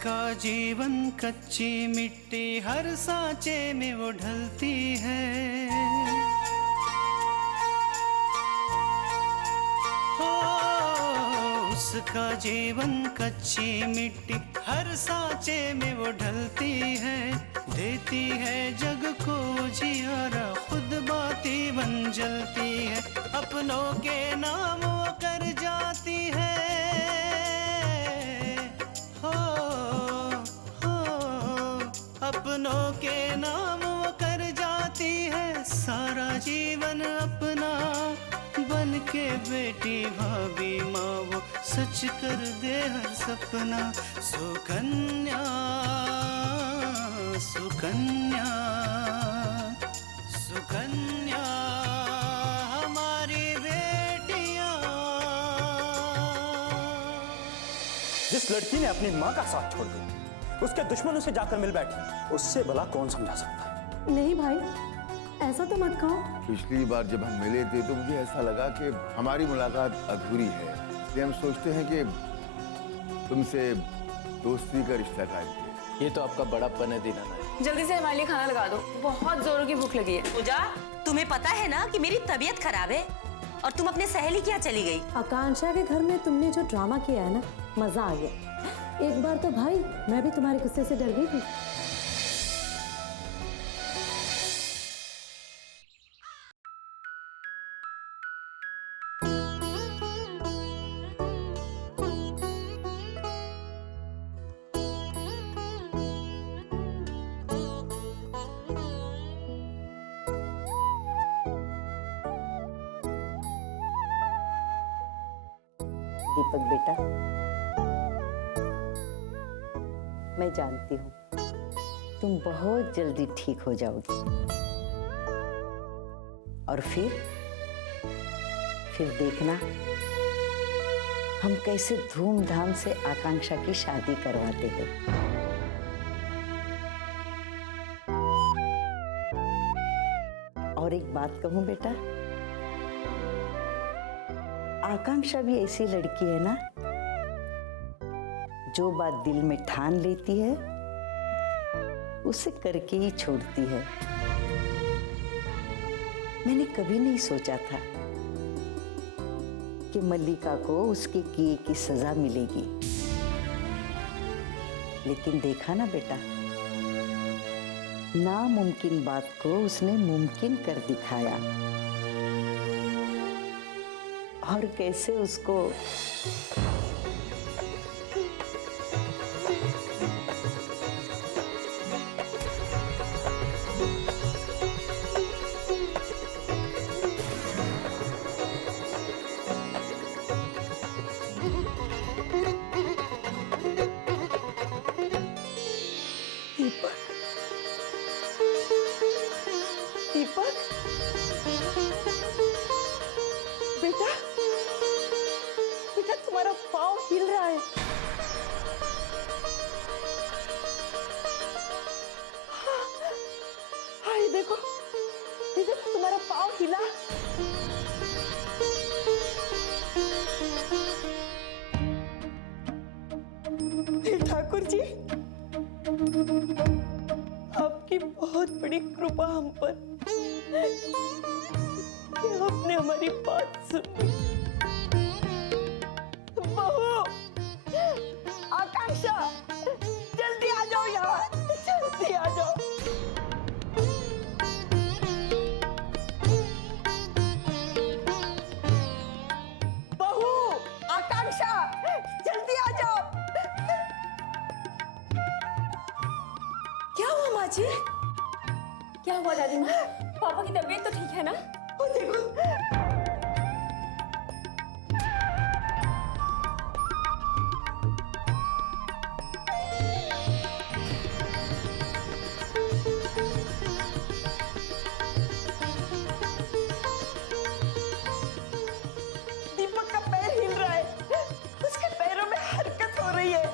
उसका जीवन कच्ची मिट्टी हर सांचे में वो ढलती है। हो उसका जीवन कच्ची मिट्टी हर सांचे में वो ढलती है। देती है जग को जियारा, खुद बाती बन जलती है। अपनों के नाम वो कर जाती है। अपनों के नाम वो कर जाती है। सारा जीवन अपना बन के बेटी भाभी माँ वो सच कर दे हर सपना। सुकन्या सुकन्या सुकन्या हमारी बेटियां। जिस लड़की ने अपनी माँ का साथ छोड़ दिया उसके दुश्मनों से जाकर मिल बैठी, उससे भला कौन समझा सकता है। नहीं भाई, ऐसा तो मत कहो। पिछली बार जब हम मिले थे तो मुझे ऐसा लगा कि हमारी मुलाकात अधूरी है, इसलिए हम सोचते हैं कि तुमसे दोस्ती का रिश्ता कायम किया। ये तो आपका बड़ापन है दीनानाथ। जल्दी से हमारे लिए खाना लगा दो, बहुत जोरों की भूख लगी है। पूजा, तुम्हें पता है ना कि मेरी तबीयत खराब है और तुम अपने सहेली क्या चली गई? आकांक्षा के घर में तुमने जो ड्रामा किया है ना, मजा आ गया। एक बार तो भाई मैं भी तुम्हारे गुस्से से डर गई थी। दीपक बेटा, मैं जानती हूँ तुम बहुत जल्दी ठीक हो जाओगी और फिर देखना हम कैसे धूमधाम से आकांक्षा की शादी करवाते हैं। और एक बात कहूँ बेटा, आकांक्षा भी ऐसी लड़की है ना जो बात दिल में ठान लेती है उसे करके ही छोड़ती है। मैंने कभी नहीं सोचा था कि मल्लिका को उसके किए की सजा मिलेगी, लेकिन देखा ना बेटा, नामुमकिन बात को उसने मुमकिन कर दिखाया और कैसे उसको दीपक बेटा, बेटा तुम्हारा पाँव हिल रहा है। हाँ, ये देखो तुम्हारा पाँव हिला। ठाकुर जी, आपकी बहुत बड़ी कृपा हम पर कि आपने हमारी बात सुनी। बहू, आकांक्षा, जल्दी आ जाओ यहाँ, जल्दी आ जाओ। बहू, आकांक्षा, जल्दी आ जाओ। क्या हुआ माँ जी? क्या हुआ दादी माँ? पापा की तबीयत तो ठीक है ना? वो देखो, दीपक का पैर हिल रहा है, उसके पैरों में हरकत हो रही है।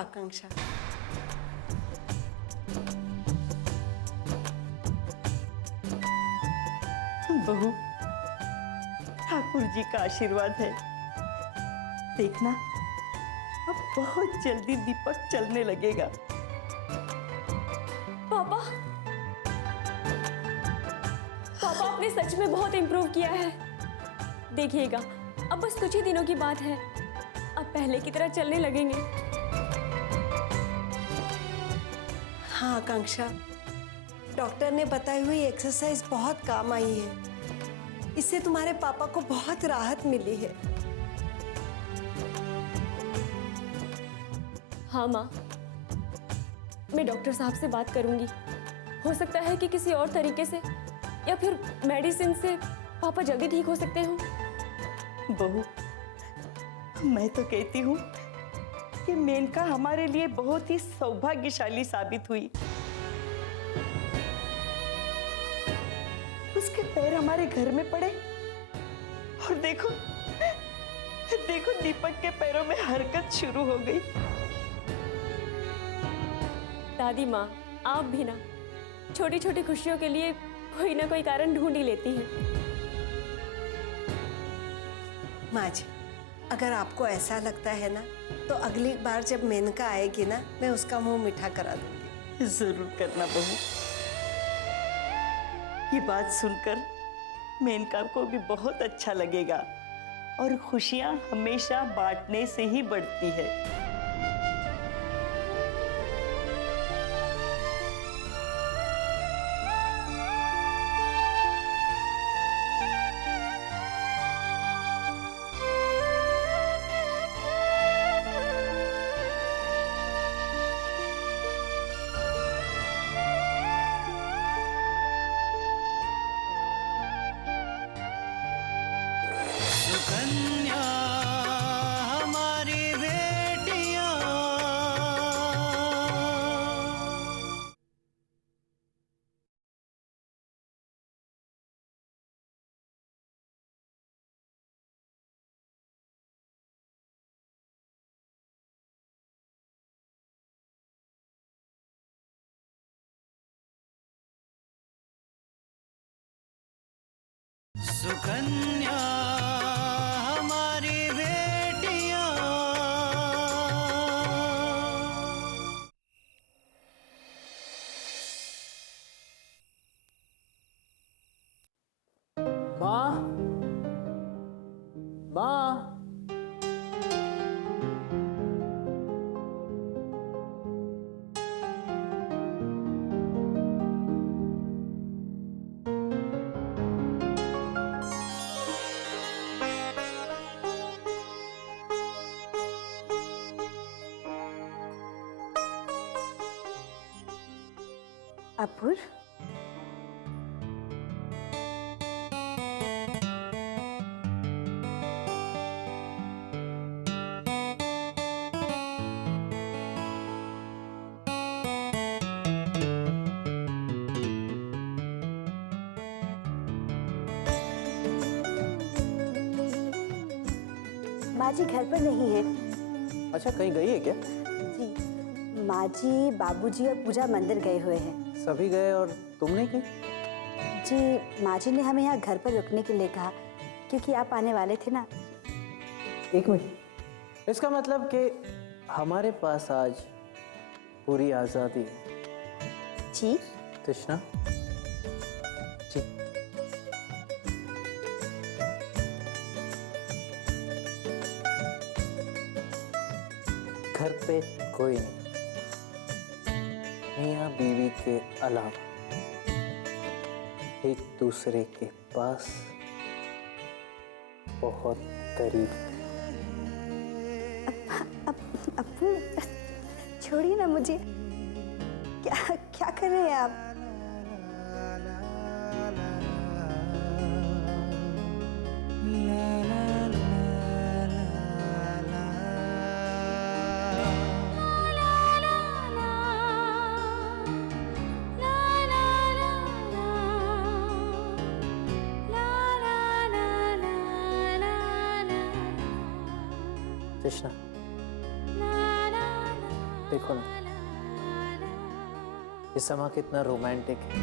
आकांक्षा। बहू, ठाकुर जी का आशीर्वाद है। देखना, अब बहुत जल्दी दीपक चलने लगेगा। पापा, पापा आपने सच में बहुत इम्प्रूव किया है। देखिएगा, अब बस कुछ ही दिनों की बात है, अब पहले की तरह चलने लगेंगे। हाँ आकांक्षा, डॉक्टर ने बताई हुई एक्सरसाइज बहुत काम आई है। इससे तुम्हारे पापा को बहुत राहत मिली है। हाँ माँ, मैं डॉक्टर साहब से बात करूंगी। हो सकता है कि किसी और तरीके से या फिर मेडिसिन से पापा जल्दी ठीक हो सकते हो। बहू, मैं तो कहती हूँ कि मेनका हमारे लिए बहुत ही सौभाग्यशाली साबित हुई। उसके पैर हमारे घर में पड़े और देखो, देखो दीपक के पैरों में हरकत शुरू हो गई। दादी माँ, आप भी ना छोटी छोटी खुशियों के लिए कोई ना कोई कारण ढूंढ ही लेती हैं। माँ जी, अगर आपको ऐसा लगता है ना, तो अगली बार जब मेनका आएगी ना, मैं उसका मुंह मीठा करा दूंगी। जरूर करना बहू। ये बात सुनकर मेनका को भी बहुत अच्छा लगेगा और खुशियां हमेशा बांटने से ही बढ़ती है। सुकन्या हमारी बेटियां। सुकन्या हमारी बेटियां। माँ, माँ, अपूर, माँ जी घर पर नहीं है। अच्छा कहीं गई है क्या? जी, माँ जी, बाबूजी और पूजा मंदिर गए हुए हैं। सभी गए और तुम नहीं गई? जी, माँ जी ने हमें यहाँ घर पर रुकने के लिए कहा, क्योंकि आप आने वाले थे ना। एक मिनट, इसका मतलब कि हमारे पास आज पूरी आज़ादी है। जी तृष्णा जी, घर पे कोई नहीं, मियाँ बीवी के अलावा एक दूसरे के पास बहुत करीब। अप्पू, छोड़िए ना मुझे। क्या क्या कर रहे हैं आप? तृष्णा, देखो ना, ये समा कितना रोमांटिक है।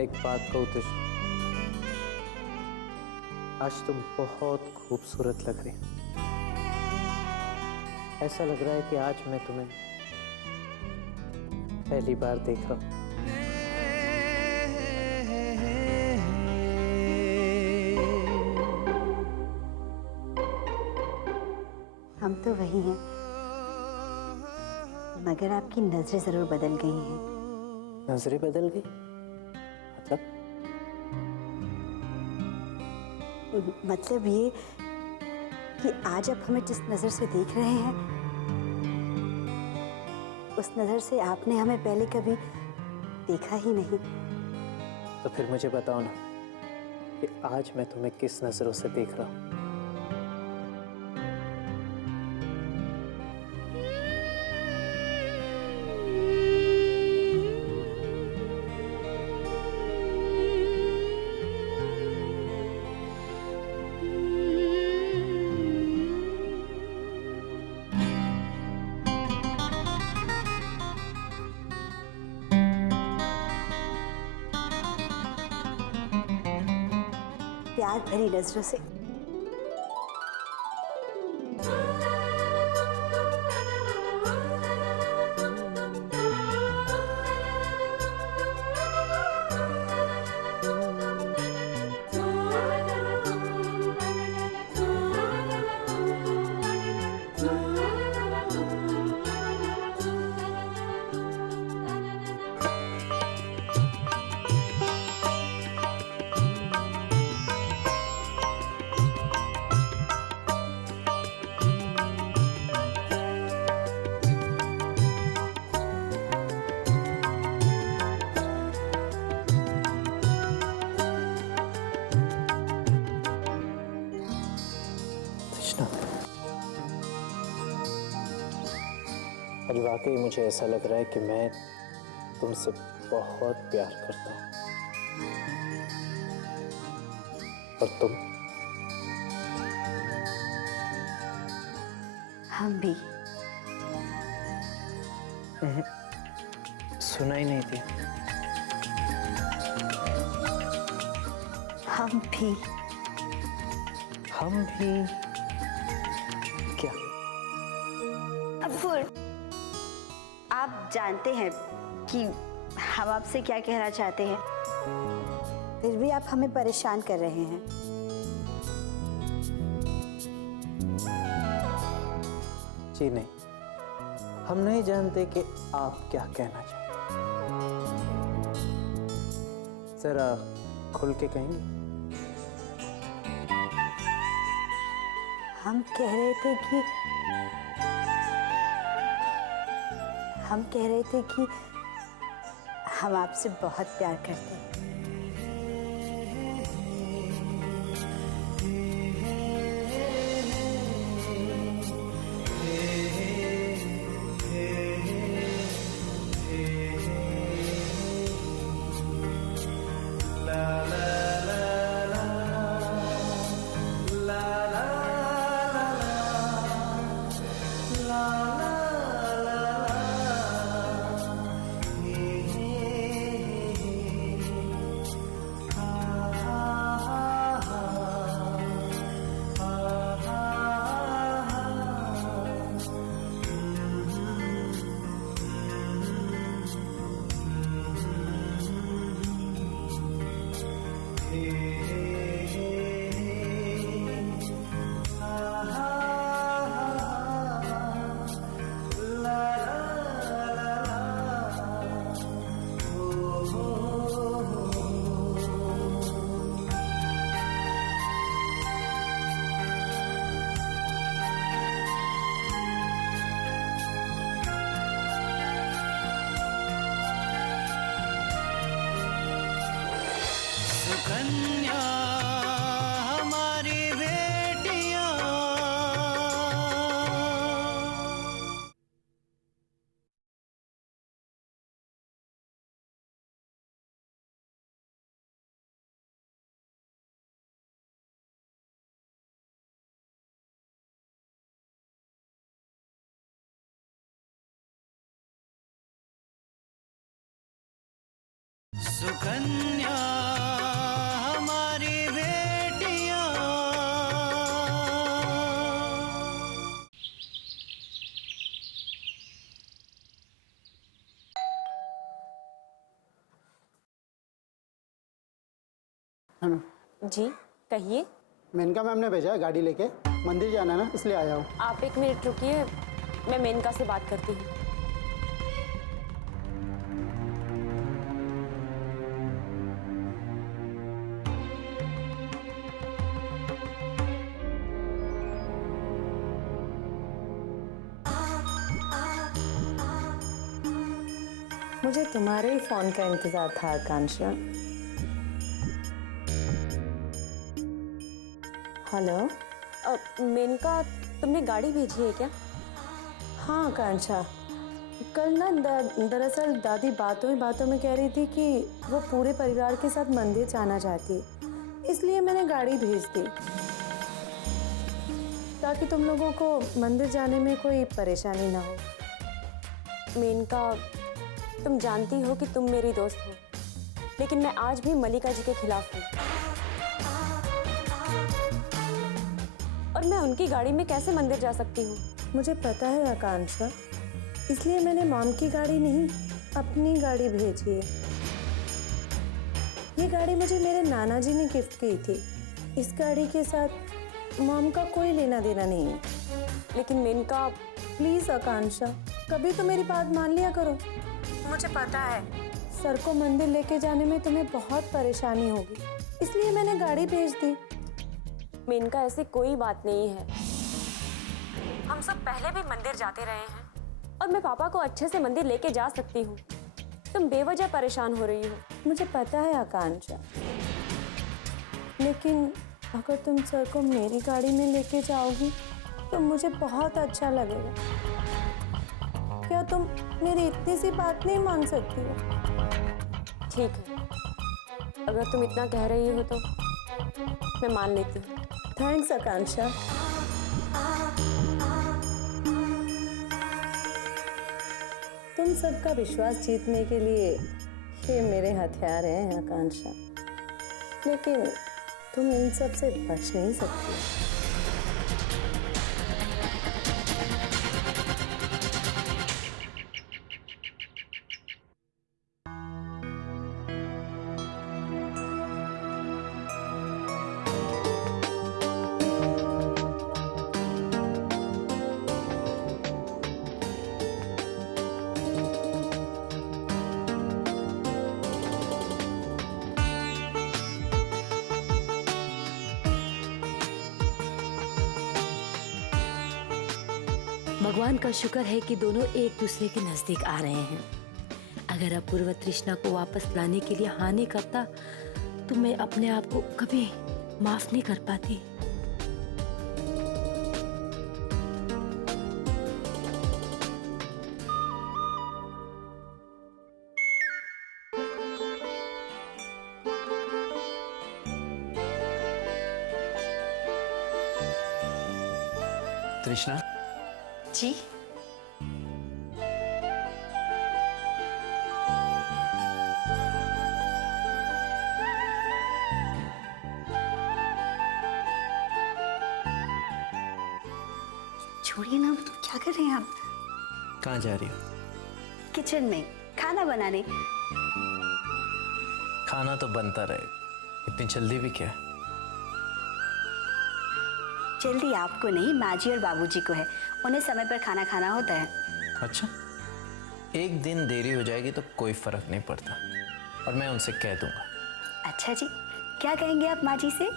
एक बात कहूं तुझे, आज तुम बहुत खूबसूरत लग रही हो। ऐसा लग रहा है कि आज मैं तुम्हें पहली बार देख रहा हूं। हम तो वही हैं, मगर आपकी नजरें जरूर बदल गई हैं। नजरें बदल गई मतलब ये कि आज आप हमें जिस नजर से देख रहे हैं, उस नजर से आपने हमें पहले कभी देखा ही नहीं। तो फिर मुझे बताओ ना कि आज मैं तुम्हें किस नजरों से देख रहा हूं। प्यार भरी नजरों से। आज वाकई मुझे ऐसा लग रहा है कि मैं तुमसे बहुत प्यार करता हूं। और तुम? हम भी। सुना ही नहीं थी। हम भी। हम भी क्या? अब्बू, आप जानते हैं कि हम आपसे क्या कहना चाहते हैं, फिर भी आप हमें परेशान कर रहे हैं। जी नहीं, हम नहीं जानते कि आप क्या कहना चाहते। जरा खुल के कहेंगे? हम कह रहे थे कि हम आपसे बहुत प्यार करते हैं। सुकन्या हमारी बेटियां। सुकन्या हमारी बेटियां। जी कहिए। मेनका मैम ने भेजा है गाड़ी लेके, मंदिर जाना ना इसलिए आया हूँ। आप एक मिनट रुकिए, मैं मेनका से बात करती हूँ। मुझे तुम्हारे ही फोन का इंतजार था आकांक्षा। हेलो। मेनका, तुमने गाड़ी भेजी है क्या? हाँ आकांक्षा, कल ना दरअसल दादी बातों ही बातों में कह रही थी कि वो पूरे परिवार के साथ मंदिर जाना चाहती है, इसलिए मैंने गाड़ी भेज दी ताकि तुम लोगों को मंदिर जाने में कोई परेशानी ना हो। मेनका, तुम जानती हो कि तुम मेरी दोस्त हो, लेकिन मैं आज भी मलिका जी के खिलाफ हूँ। और मैं उनकी गाड़ी में कैसे मंदिर जा सकती हूँ? मुझे पता है आकांक्षा, इसलिए मैंने मॉम की गाड़ी नहीं अपनी गाड़ी भेजी है। ये गाड़ी मुझे मेरे नाना जी ने गिफ्ट की थी। इस गाड़ी के साथ मॉम का कोई लेना देना नहीं है। लेकिन मेनका, प्लीज आकांक्षा, कभी तो मेरी बात मान लिया करो। मुझे पता है सर को मंदिर लेके जाने में तुम्हें बहुत परेशानी होगी, इसलिए मैंने गाड़ी भेज दी। मेनका, ऐसी कोई बात नहीं है। हम सब पहले भी मंदिर जाते रहे हैं और मैं पापा को अच्छे से मंदिर लेके जा सकती हूँ। तुम बेवजह परेशान हो रही हो। मुझे पता है आकांक्षा, लेकिन अगर तुम सर को मेरी गाड़ी में लेके जाओगी तो मुझे बहुत अच्छा लगेगा। क्या तुम मेरी इतनी सी बात नहीं मान सकती हो? ठीक है, अगर तुम इतना कह रही हो तो मैं मान लेती हूँ। थैंक्स आकांक्षा। तुम सबका विश्वास जीतने के लिए ये मेरे हथियार हैं आकांक्षा, लेकिन तुम इन सब से बच नहीं सकती। भगवान का शुक्र है कि दोनों एक दूसरे के नजदीक आ रहे हैं। अगर अपूर्व तृष्णा को वापस लाने के लिए हाँ नहीं करता तो मैं अपने आप को कभी माफ नहीं कर पाती। तृष्णा जी छोड़िए ना, तो क्या कर रहे हैं आप? कहाँ जा रही हो? किचन में खाना बनाने। खाना तो बनता रहे, इतनी जल्दी भी क्या? जल्दी आपको नहीं, माँ जी और बाबूजी को है। उन्हें समय पर खाना खाना होता है। अच्छा, एक दिन देरी हो जाएगी तो कोई फर्क नहीं पड़ता, और मैं उनसे कह दूंगा। अच्छा जी, क्या कहेंगे आप माँ जी से?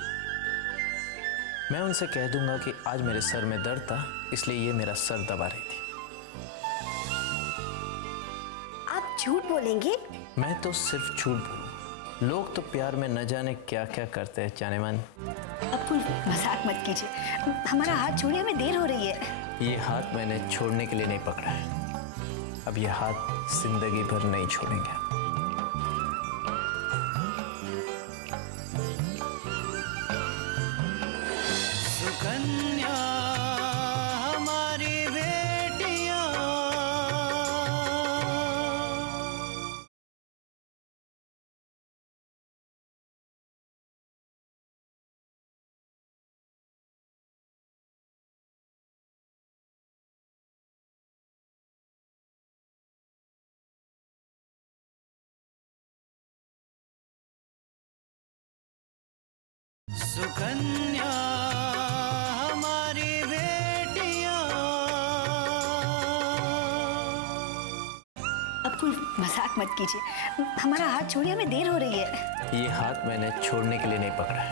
मैं उनसे कह दूंगा कि आज मेरे सर में दर्द था, इसलिए ये मेरा सर दबा रही थी। आप झूठ बोलेंगे? मैं तो सिर्फ झूठ बोलूं। लोग तो प्यार में न जाने क्या क्या करते हैं, जाने मन। अपुल, मजाक मत कीजिए। हमारा हाथ छोड़िए, हमें देर हो रही है। ये हाथ मैंने छोड़ने के लिए नहीं पकड़ा है। अब ये हाथ जिंदगी भर नहीं छोड़ेंगे। सुकन्या हमारी बेटियां। अब कोई मजाक मत कीजिए, हमारा हाथ छोड़िए, हमें देर हो रही है। ये हाथ मैंने छोड़ने के लिए नहीं पकड़ा है।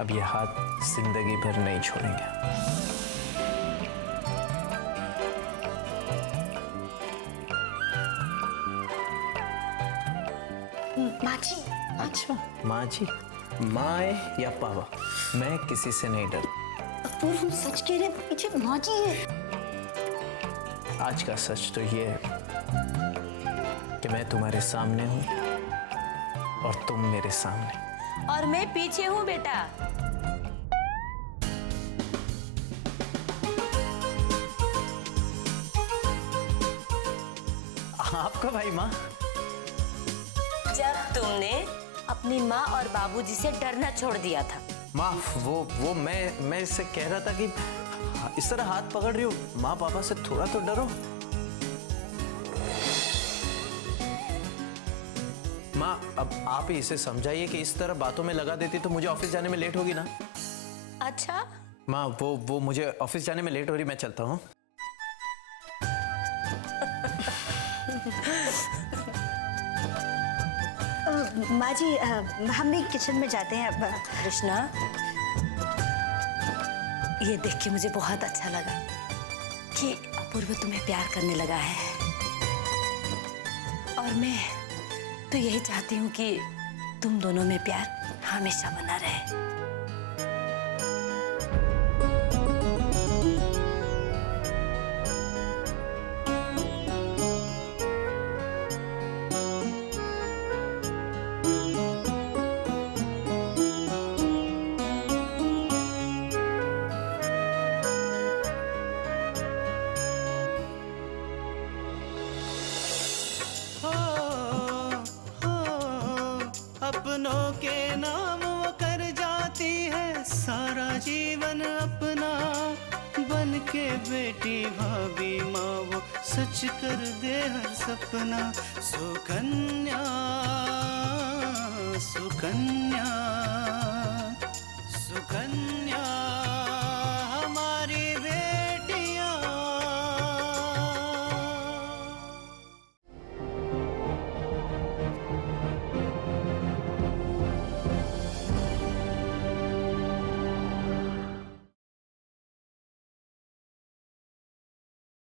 अब ये हाथ जिंदगी भर नहीं छोड़ेंगे। माँ जी। अच्छा माँ जी, माँ है या पापा, मैं किसी से नहीं डरता। अपूर्व, हम सच कह रहे हैं, पीछे माँ जी है। आज का सच तो ये है कि मैं तुम्हारे सामने हूँ और तुम मेरे सामने। और मैं पीछे हूँ बेटा। आपका भाई माँ? जब तुमने अपनी माँ और बाबूजी से डरना छोड़ दिया था। माँ वो मैं इससे कह रहा था कि इस तरह हाथ पकड़ रही हो, माँ पापा से थोड़ा तो डरो। माँ अब आप ही इसे समझाइए कि इस तरह बातों में लगा देती तो मुझे ऑफिस जाने में लेट होगी ना। अच्छा माँ वो मुझे ऑफिस जाने में लेट हो रही, मैं चलता हूँ। माँ जी, हम भी किचन में जाते हैं। कृष्णा, ये देख के मुझे बहुत अच्छा लगा कि अपूर्व तुम्हें प्यार करने लगा है। और मैं तो यही चाहती हूँ कि तुम दोनों में प्यार हमेशा बना रहे। अपनों के नाम वो कर जाती है सारा जीवन अपना, बन के बेटी भाभी माँ वो सच कर दे हर सपना। सुकन्या सुकन्या सुकन्या